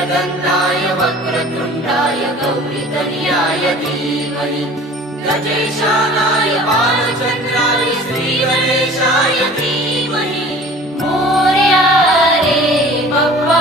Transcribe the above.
एकदन्ताय वक्रतुण्डाय गौरीतनयाय धीमहि गजेशानाय बालचन्द्राय श्रीगणेशाय धीमहि मोरया रे बप्पा